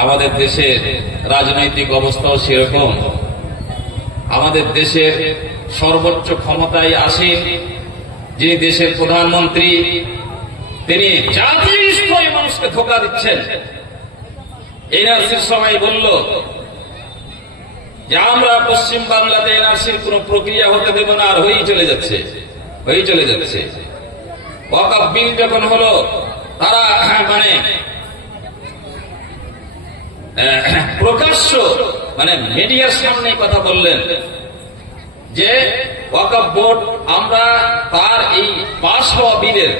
আমাদের দেশের রাজনৈতিক অবস্থাও সেরকম। আমাদের দেশের সর্বোচ্চ ক্ষমতায় আসীন যিনি দেশের প্রধানমন্ত্রী, তিনি জাতীয় স্তরে মানুষকে ধোঁকা দিচ্ছেন। এনআরসির সময় বলল যে আমরা পশ্চিম বাংলাতে এনআরসির কোন প্রক্রিয়া হতে দেব না, আর হয়েই চলে যাচ্ছে। ওয়াকফ বিল যখন হলো, তারা প্রকাশ্য মিডিয়ার সামনে কথা বললেন যে ওয়াকফ বোর্ড আমরা তার এই পাস হওয়া বিলের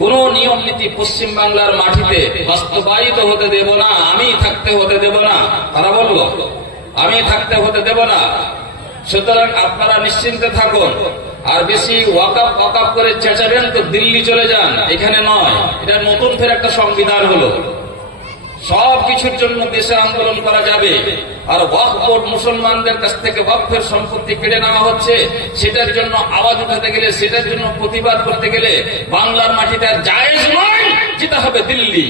কোন নিয়ম নীতি পশ্চিম বাংলার মাটিতে বাস্তবায়িত হতে দেব না, আমি থাকতে হতে দেব না। তারা বলল আমি থাকতে হতে দেব না, সুতরাং আপনারা নিশ্চিন্তে থাকুন। আর বেশি ওয়াকফ করে চেঁচাবেন তো দিল্লি চলে যান, এখানে নয়। এটা নতুন ফের একটা সংবিধান হলো, সব কিছুর জন্য দেশে আন্দোলন করা যাবে। আর ওয়াকফ বোর্ড মুসলমানদের কাছ থেকে ওয়াকফের সম্পত্তি কেড়ে নেওয়া হচ্ছে, সেটার জন্য আওয়াজ উঠাতে গেলে, সেটার জন্য প্রতিবাদ করতে গেলে বাংলার মাটিতে আর জায়েজ নয়, যেটা হবে দিল্লি।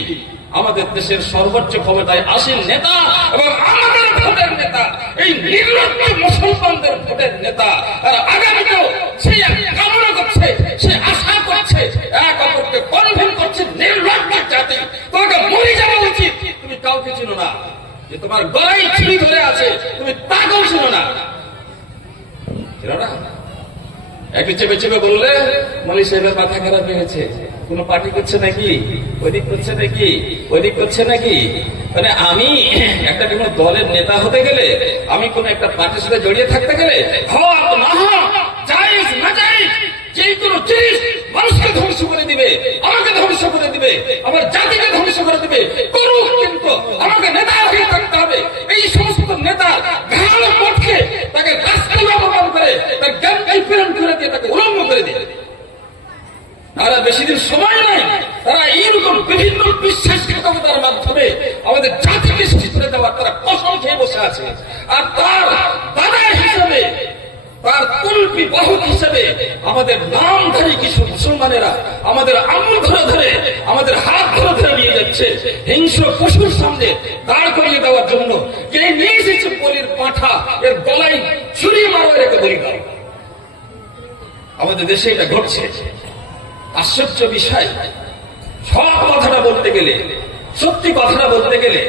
আমাদের দেশের সর্বোচ্চ ক্ষমতায় আসীন নেতা এবং আমাদের ভোটের নেতা, এই নির্লজ্জ মুসলমানদের ভোটের নেতা, তারা আগামীতেও সেই কামনা করছে, সে আশা করছে, এক অপরকে কনভেন্ট করছে। নির্লজ্জ জাতি, তোমাকে মরে যাওয়া উচিত। তুমি কাউকে চিনো না, যে তোমার গলায় ছুরি ধরে আছে, তুমি তাকেও চিনো না। একটু চেপে চেপে বললে মলি সাহেবের মাথা খারাপ হয়ে গেছে, কোন পার্টি করছে নাকি, ওইদিক করছে নাকি, ওইদিক করছে নাকি। আমি একটা কোন দলের নেতা হতে গেলে, আমি কোন একটা পার্টির সাথে জড়িয়ে থাকতে গেলে, যে কোনো জিনিস মানুষকে ধ্বংস করে দিবে, আমাকে ধ্বংস করে দিবে, আমার জাতিকে ধ্বংস করে দিবে, করুক, কিন্তু আমাকে নেতা হয়ে থাকতে হবে। এই সমস্ত নেতা ঘাড় পটকে তাকে রাস্তায় অপমান করে, তার জ্ঞানকে প্রেরণ করে দিয়ে তাকে উলঙ্গ করে দিয়ে, তারা বেশি দিন সময় নাই, তারা এইরকম বিভিন্ন বিশ্বাসঘাতকতার মাধ্যমে আমাদের জাতিকে সৃষ্টি করে দেওয়ার তারা কসম খেয়ে বসে আছে। আর তার দাদা হিসাবে, তার কুলপি বাহক হিসেবে আমাদের নামধারী কিছু মুসলমানেরা আমাদের আঙুল ধরে ধরে, আমাদের হাত ধরে ধরে নিয়ে যাচ্ছে হিংস্র পশুর সামনে দাঁড় করিয়ে দেওয়ার জন্য। কে নিয়ে এসেছে বলির পাঁঠা, এর গলায় ছুরি মারো, রেখে বলি দাও। আমাদের দেশে এটা ঘটছে। আশ্চর্য বিষয়, সব কথাটা বলতে গেলে, সত্যি কথাটা বলতে গেলে,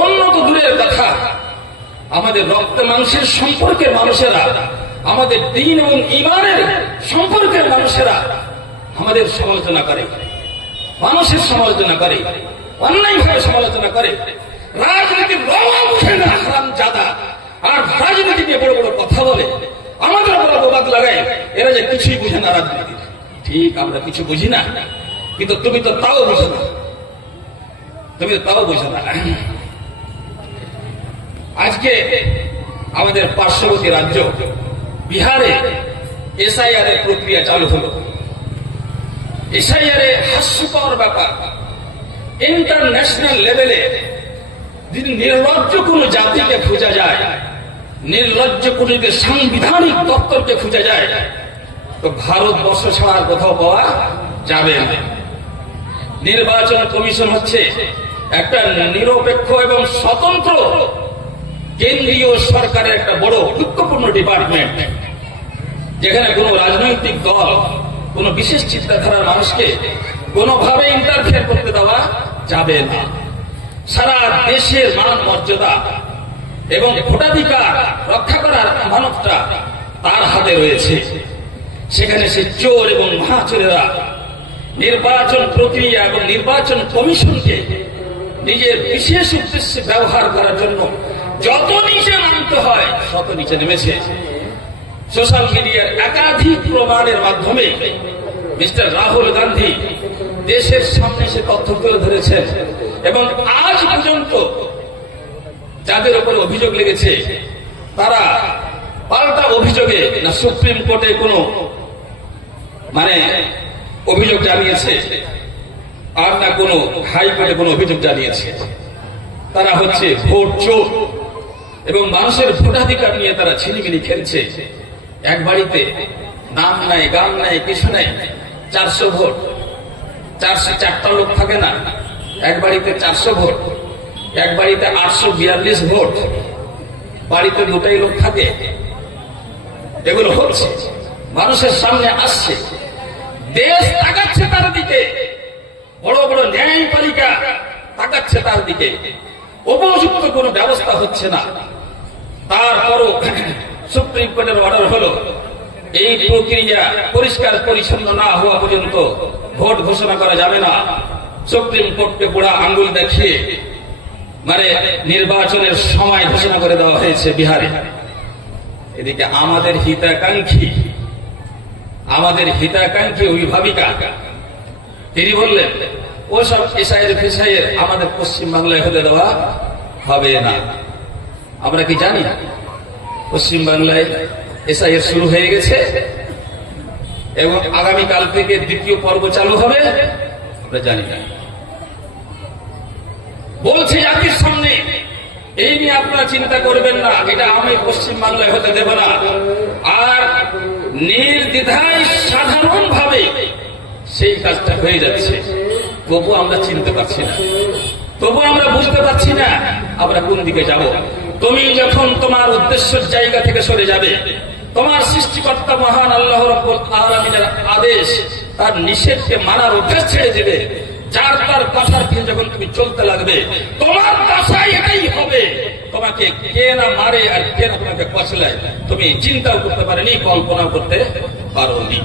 অন্য তো দূরের কথা, আমাদের রক্ত মাংসের সম্পর্কের মানুষেরা, আমাদের দ্বীন এবং ঈমানের সম্পর্কের মানুষেরা আমাদের সমালোচনা করে, মানুষের সমালোচনা করে, অন্যায়ভাবে সমালোচনা করে। রাজনীতির রওয়া বুঝে না হারামজাদা, আর রাজনীতি নিয়ে বড় বড় কথা বলে, আমাদের বড় প্রবাদ লাগায় এরা যে কিছুই বুঝে না রাজনীতি। ঠিক, আমরা কিছু বুঝি না, কিন্তু তুমি তো তাও বুঝো না, তুমি তো তাও বুঝো না। আজকে আমাদের পার্শ্ববর্তী রাজ্য বিহারে এসআইআর এর প্রক্রিয়া চালু হলো। এসআইআর এ হাস্যকর ব্যাপার, ইন্টারন্যাশনাল লেভেলে যদি নির্লজ্জ কোন জাতিকে খোঁজা যায়, নির্লজ্জ কোন সাংবিধানিক দপ্তরকে খুঁজে যায়, তো ভারতবর্ষ ছাড়া আর কোথাও পাওয়া যাবে না। নির্বাচন কমিশন হচ্ছে একটা নিরপেক্ষ এবং স্বতন্ত্র কেন্দ্রীয় সরকারের একটা বড় গুরুত্বপূর্ণ ডিপার্টমেন্ট, যেখানে কোন রাজনৈতিক দল, কোন বিশেষ চিন্তাধারার মানুষকে কোনোভাবে ইন্টারফেয়ার করতে দেওয়া যাবে না। সারা দেশের মান মর্যাদা এবং ভোটাধিকার রক্ষা করার মানবটা তার হাতে রয়েছে। সেখানে সে চোর এবং মহাচোরেরা নির্বাচন প্রক্রিয়া এবং নির্বাচন কমিশনকে নিজের বিশেষ উদ্দেশ্যে ব্যবহার করার জন্য যত নিচে নামতে হয় তত নিচে নেমেছে। সোশ্যাল মিডিয়ার একাধিক প্রমাণের মাধ্যমে মিস্টার রাহুল গান্ধী দেশের সামনে সে তথ্য তুলে ধরেছেন, এবং আজ পর্যন্ত যাদের উপর অভিযোগ লেগেছে তারা পাল্টা অভিযোগে না সুপ্রিম কোর্টে কোনো অভিযোগ জানিয়েছে, আর না কোনো হাইকোর্টে কোনো অভিযোগ জানিয়েছে। তারা হচ্ছে ভোট চোর এবং মানুষের ভোটাধিকার নিয়ে তারা ছিনিমিনি খেলছে। এক বাড়িতে নাম নাই, গান নাই, কিছু নাই, 400 ভোট, 404টা লোক থাকে না, এক বাড়িতে 400 ভোট, এক বাড়িতে 842 ভোট, বাড়িতে দুটাই লোক থাকে। এগুলো হচ্ছে, মানুষের সামনে আসছে, দেশ তাকাচ্ছে তার দিকে, বড় বড় ন্যায়পালিকা তাকাচ্ছে তার দিকে, উপযুক্ত কোন ব্যবস্থা হচ্ছে না। তারপরও সুপ্রিম কোর্টের অর্ডার হলো এই প্রক্রিয়া পরিষ্কার পরিচ্ছন্ন না হওয়া পর্যন্ত ভোট ঘোষণা করা যাবে না। সুপ্রিম কোর্টকে বুড়া আঙ্গুল দেখিয়ে মানে নির্বাচনের সময় ঘোষণা করে দেওয়া হয়েছে বিহারে। এদিকে আমাদের হিতাকাঙ্ক্ষী অভিভাবিকা তিনি বললেন ওসব এসআইয়ের ফেসাইয়ের আমাদের পশ্চিমবাংলায় হতে দেওয়া হবে না। আমরা কি জানি পশ্চিমবাংলায় এসআইয়ের শুরু হয়ে গেছে এবং আগামীকাল থেকে দ্বিতীয় পর্ব চালু হবে? আমরা জানি না। বলছে জাতির সামনে এই নিয়ে আপনারা চিন্তা করবেন না, এটা আমি পশ্চিমবাংলায় হতে দেব না। আর নির্দ্বিধায় সাধারণ ভাবে সেই কাজটা হয়ে যাচ্ছে। তবু আমরা চিনতে পারছি না, তবু আমরা বুঝতে পারছি না আমরা কোন দিকে যাব। তুমি যখন তোমার উদ্দেশ্যের জায়গা থেকে সরে যাবে, তোমার সৃষ্টিকর্তা মহান আল্লাহ রাব্বুল আলামিনের আদেশ তার নিষেধকে মানার অভ্যাস ছেড়ে দেবে, যার তার কথার দিকে যখন তুমি চলতে লাগবে, তোমার দশাই এটাই হবে। তোমাকে কে না মারে আর কে না তোমাকে পছলায় তুমি চিন্তাও করতে পারেনি, কল্পনাও করতে পারোনি।